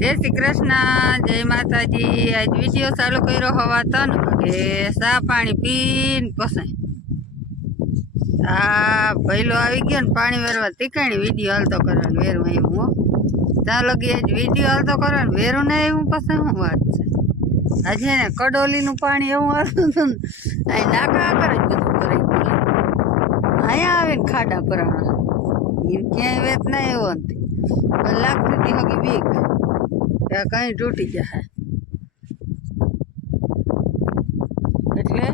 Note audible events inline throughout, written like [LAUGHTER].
જય શ્રી કૃષ્ણ, જય માતાજી. આજ વીડિયો ચાલુ કર્યો હવા તન. કે સા પાણી પીને પસાય આ ભૈલો આવી ગયો ને, પાણી વેરવા તીકાણી વીડિયો હાલતો કરવાનો, વેરું આવ્યું હો. ત્યાં લગી આજ વીડિયો હાલતો કરવાનો, વેરું ને આવ્યું પછી શું વાત છે? આજે ને કડોલીનું પાણી એવું હાલતું હતું ને, અહીં નાકા કરે બધું કરે અહીંયા આવીને ખાડા ભરાણા. એમ ક્યાંય વેત ના એવો નથી લાગતી હતી હગી બીક. કઈ તૂટી જશે એટલે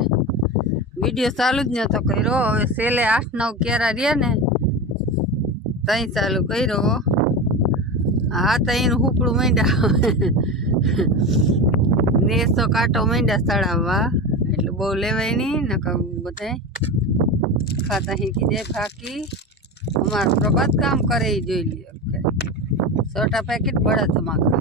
વિડીયો ચાલુ જ નતો કર્યો હવે સેલે આઠ નવ કેરા રહ્યા ને તઈ ચાલુ કર્યો હા તો એનું હુપડું માંડ્યા નેસો કાંટો માંડ્યા ચડાવવા એટલે બહુ લેવાય નહીં નકર બધાય ખાતા શીખી જાય ફાકી અમારું પ્રભાત કામ કરે એ જોઈ લ્યો સોટા પેકેટ બળા ધમાકા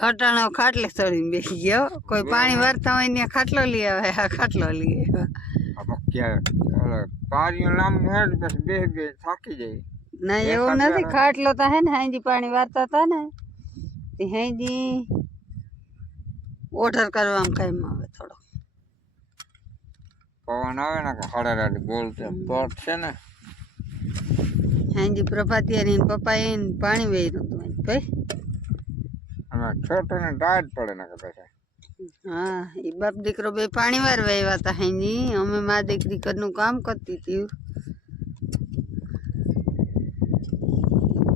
અટાણો ખાટલે ચડીને બેસી ગયો કોઈ પાણી વારતા હોય ને ખાટલો લઈ આવે આ ખાટલો લઈ આવે હવે ક્યારે પારીઓ લાંબુ હોય ને પછી બે બે થાકી જાય ના બે એવું ખાટલા નથી ના. ખાટલો તો હે ને હાંજી પાણી વારતા હતા ને તે હાંજી ઓર્ડર કરવામાં કાંઈ આવે થોડો પવન આવે ને કે હળેરાડી બોલતે પટ છે ને હાંજી પ્રભાતિયાની ને પપ્પાએ ને પાણી વેર્યું હતું ભાઈ અને છોટું ને ટાઈટ પડે ને કે પછી હા એ બાપ દીકરો બે પાણી વાર વાવ્યા હતા હાંજી અમે મા દીકરી ઘરનું કામ કરતી હતી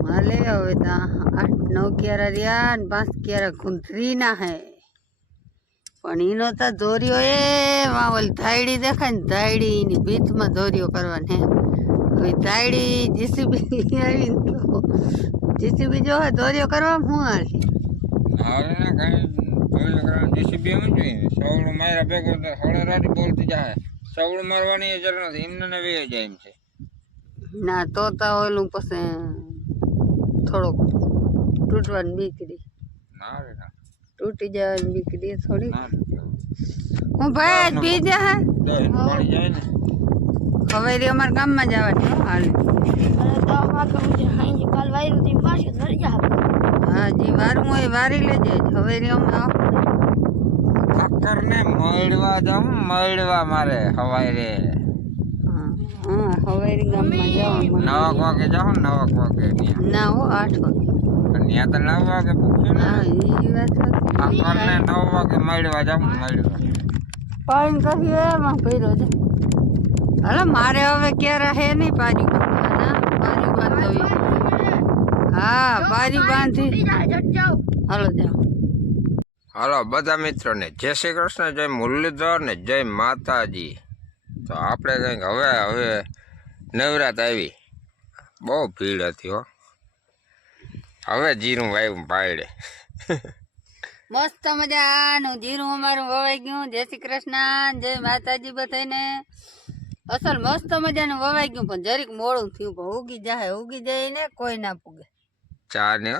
હાલે હવે તા આઠ નવ ક્યારા રહ્યા ને પાંચ ક્યારા ગુંથરી ના હે પણ એનો તો ધોર્યો એ વાવલ ધાયડી દેખાય ને ધાયડી ની ભીતમાં ધોર્યો કરવાનો હે હવે ધાયડી જીસીબી આવી ને તો જીસીબી જો ધોર્યો કરવામાં શું હાલે હવે ને કઈ બોલ કરવાનું જીસીબી એમ જોઈએ સવડું મારા ભેગું તો હળેરાડી બોલતી જાય સવડું મારવાની એ જરૂર નથી એમને ને વે જાય એમ છે ના તો તો ઓલું પછી થોડોક તૂટવાની બીકરી ના રે ના તૂટી જવાની બીકરી થોડી ના રે. હું ભાઈ આજ પી જા હે દોય ને પાણી જાય ને હવે રે અમારા ગામમાં જવાની હો હાલ હા જી વારું હોય વારી લેજે હવે રે અમે આવો. ફક્કર ને મળવા જાઉં મળવા મારે હવાય રે હા હા હવે રે ગામમાં જવાનું નવક વાગે જાઉં ને નવક વાગે ત્યાં ના હો આઠ વાગે ત્યાં તો નવ વાગે પૂછ્યું ને હા એ વાત સાચી. ફક્કર ને નવ વાગે મળવા જાઉં મળવા પાણી કહ્યું એમાં ભર્યો છે હાલો મારે હવે ક્યારે હે નહીં પારી બાંધવાના પારી બાંધવી હા પારી બાંધી. હાલો જાઓ. હાલો બધા મિત્રોને જય શ્રી કૃષ્ણ જય મુરલીધર ને જય માતાજી. તો આપણે કંઈક હવે હવે નવરાત આવી. બહુ ભીડ હતી હો. હવે જીરું વાયું પાડે. મસ્ત મજાનું જીરું અમારું વવાઈ ગયું. જય શ્રી કૃષ્ણ જય માતાજી બધાને અસલ મસ્ત મજાનું વવાઈ ગયું પણ જરીક મોડું થયું પણ ઉગી જાય ઉગી જાય ને કોઈ ના પૂગે. ચા ને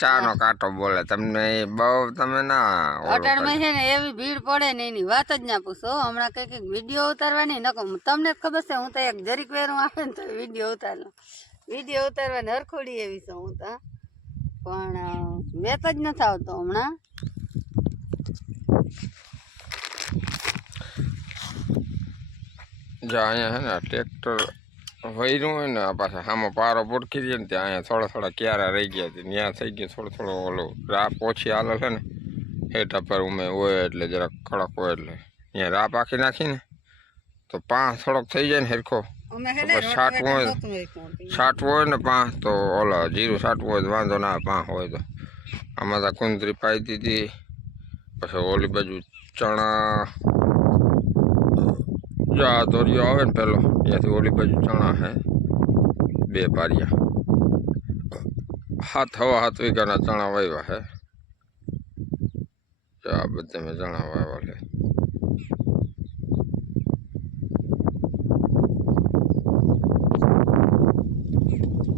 ચા નો કાંટો બોલે. તમને બહુ તમે ના અટાણમાં છે ને એવી ભીડ પડે ને એની વાત જ ના પૂછો. હમણાં કઈ કંઈક વીડિયો ઉતારવાની નકો તમને જ ખબર છે હું તો એક જરીક વેરું આવે ને તો વીડિયો ઉતારલો વીડિયો ઉતારવાની હરખોડી એવી છું હું તો. પણ વેત જ નથી આવતો હમણાં. જો અહીંયા છે ને ટ્રેક્ટર વૈરું હોય ને આ પાછા આમાં પારો પોટકી દે ને ત્યાં અહીંયા થોડા થોડા ક્યારા રહી ગયા છે. ત્યાં થઈ ગયું થોડો થોડો ઓલો રાપ ઓછી હાલે છે ને હેઠા પર ઉમે હોય એટલે જરાક કડક હોય એટલે અહીંયા રાપ આખી નાખીને તો પાંચ થોડોક થઈ જાય ને હેરખો. છાંટવું હોય છાંટવું હોય ને પાંચ તો ઓલા જીરું છાંટવું હોય તો વાંધો ના પાંચ હોય તો. આમાં તો કુંદરી પાઈ દીધી પછી ઓલી બાજુ ચણા જો આ દોરિયો આવે ને પેલો ત્યાંથી ઓલી બાજુ ચણા હે બે પારિયા હાથ હવા હાથ વીઘાના ચણા વાવ્યા હે જો આ બધા મેં ચણા વાવ્યા છે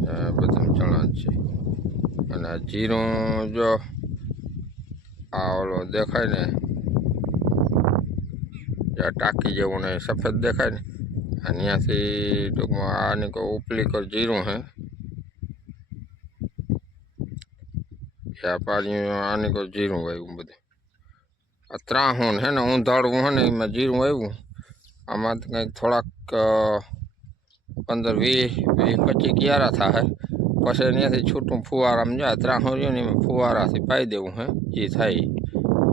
આ બધા ચણા જ છે અને આ જીરું જો આ ઓલો દેખાય ને જે આ ટાંકી જેવું ને સફેદ દેખાય ને અહીંયાથી ટૂંકમાં આની કોઈ ઉપલી કર જીરું હે વ્યાપારી આની કોઈ જીરું વાવ્યું બધું આ ત્રાહું હે ને ઊંધાડવું હે ને એમાં જીરું વાવ્યું આમાં તો કંઈક થોડાક અ, પંદર વીસ વીસ પચીસ ક્યારા થાય પછી અહીંયાથી છૂટું ફુવારામાં જાય ત્રાહું રહ્યું ને એમાં ફુવારાથી પાઈ દેવું હે એ થાય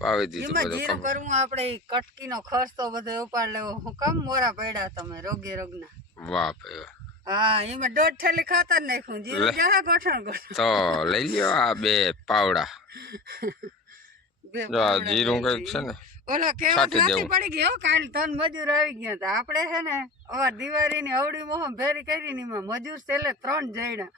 વાવી દીધું એમાં જીરું કરવું આપણે કટકીનો ખર્ચ તો બધો ઉપાડ લેવો. હું કમ મોરા પડ્યા તમે રોગે રોગના. વાહ ભાઈ. હા એમાં દોઢ થેલી ખાતર નાખ્યું જીરું જરા ગોઠણ તો લઈ લ્યો આ બે પાવડા. જો જીરું કંઈક છે ને ઓલો કેવત રાતી પડી ગયો કાલ ત્રણ મજૂર આવી ગયા હતા. આપણે છે ને અવાર દિવાળીની અવડી મોહમ ભેરી કરી ને મજૂર સેલે ત્રણ જણા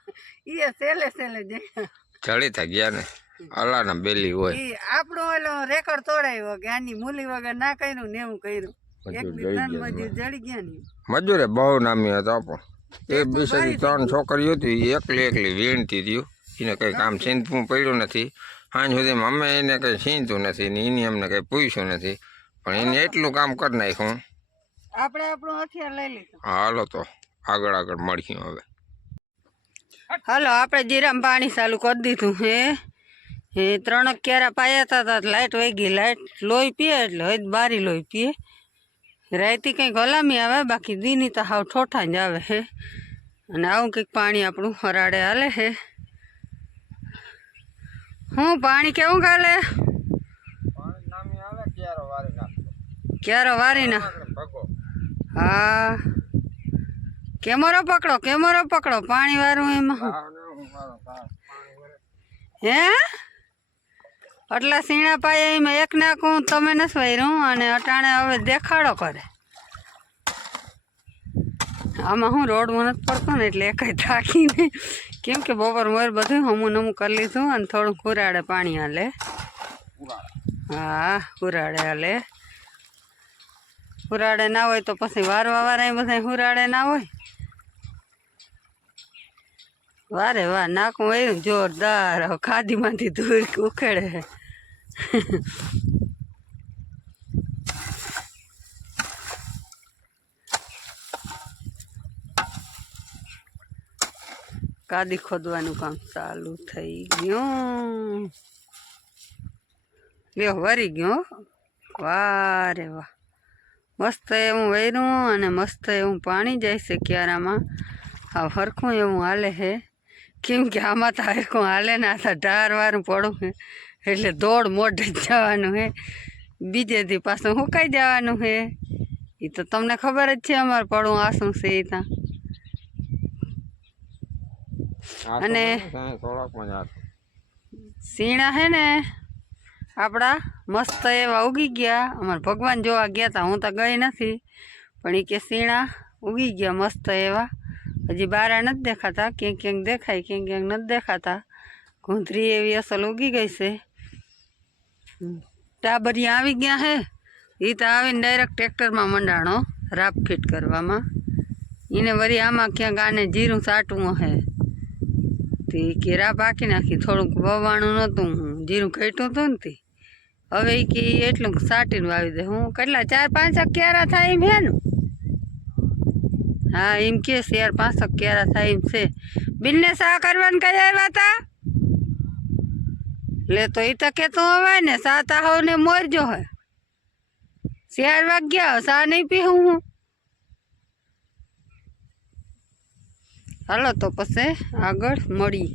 ઈ સેલે સેલે જણા ચડી થઈ ગયા ને. અલાના બેલી હોય. ઈ આપણો ઓલો રેકોર્ડ તોડાયો કે આની મૂલી વગર ના કર્યું ને એવું કર્યું. એક ગયા મજૂર જડી ગયા ને. મજૂરે બહુ નામી હતો પણ. એ બિચારી ત્રણ છોકરીઓ હતી એકલી એકલી વીણતી હતી એને કંઈ કામ સીંધવું પડ્યું નથી. સાંજ સુધી અમે એને કંઈ સીંધું નથી ને એની અમને કંઈ પૂછ્યું નથી. પણ એને એટલું કામ કરી નાખ્યું આપણે આપણું હથિયાર લઈ લીધું. હાલો તો. આગળ આગળ મળીશું હવે. હાલો આપણે જીરામ પાણી ચાલુ કરી દીધું હે. હે ત્રણ ક્યારા પાયા હતા તો લાઇટ વહી લાઇટ લોહી પીએ એટલે હોય બારી લોહી પીએ. રાયતી કંઈક હલામી આવે બાકી દીની તો હાવ ઠોઠા જ આવે હે. અને આવું કંઈક પાણી આપણું હરાડે હાલે હે. હું પાણી કેવું ગાલે? ક્યારો વારી ના હા. કેમેરો પકડો કેમેરો પકડો પાણી વાળું એમાં. હે? આટલા સીણા પાયા એમાં એક નાખું તમે નથી વાર્યું અને અટાણે હવે દેખાડો કરે. આમાં હું રોડમાં નથી પડતો ને એટલે એકાઈ થાકીને કેમ કે બપોર મોર બધું હમું નમું કરી લીધું અને થોડું કુરાડે પાણી હાલે. હા, કુરાડે હાલે. હુરાડે ના હોય તો પછી વારવા વાળા બધા હુરાડે ના હોય. વારે વાહ નાકું વયું જોરદાર ખાધીમાંથી ધૂળ ઉખેડે. [LAUGHS] કાદી ખોદવાનું કામ ચાલુ થઈ ગયું. લ્યો, વરી ગયો હો. વાહ રે વાહ. મસ્ત એવું વૈરું અને મસ્ત એવું પાણી જાય છે ક્યારામાં. આ હરખું એવું હાલે છે કેમ કે આમાં તો હરખું હાલે ને આ તો ઢારવાળું પડું છે એટલે દોડ મોઢે જ જવાનું છે બીજે દી પાછું સુકાઈ જવાનું છે એ તો તમને ખબર જ છે અમારે પડું આસું છે એ ત્યાં અને- થોડાક મજા સીણા હે ને આપણા મસ્ત એવા ઉગી ગયા અમારા ભગવાન જોવા ગયા હતા હું તો ગઈ નથી પણ એ કે સીણા ઉગી ગયા મસ્ત એવા હજી બારા નથી દેખાતા ક્યાંક ક્યાંક દેખાય ક્યાંક ક્યાંક નથી દેખાતા ઘૂંધરી એવી અસલ ઉગી ગઈ છે હમ. ટાબરિયા આવી ગયા હે. એ તો આવીને ડાયરેક્ટ ટ્રેક્ટરમાં મંડાણો રાપ ફિટ કરવામાં. એને વળી આમાં ક્યાંક આને જીરું સાટવું હે. તે કેરા પાકી નાખી, થોડુંક વવાણું નહોતું જીરું ઘટ્યું હતું ને તે. હવે એ કે એટલું સાટીને વાવી દે. હું કેટલા, ચાર, પાંચ ક્યારા થાય એમ હે ને? હા, એમ કે યાર પાંચ ક્યારા થાય એમ છે. બિલને સા કરવાનું કઈ આવ્યા હતા લે તો એ તો કેતું હવે ને, સા તાહવ ને મોરજો હે. ચાર વાગ્યા સા નહીં પીવું હું? હાલો તો પછી આગળ મળી.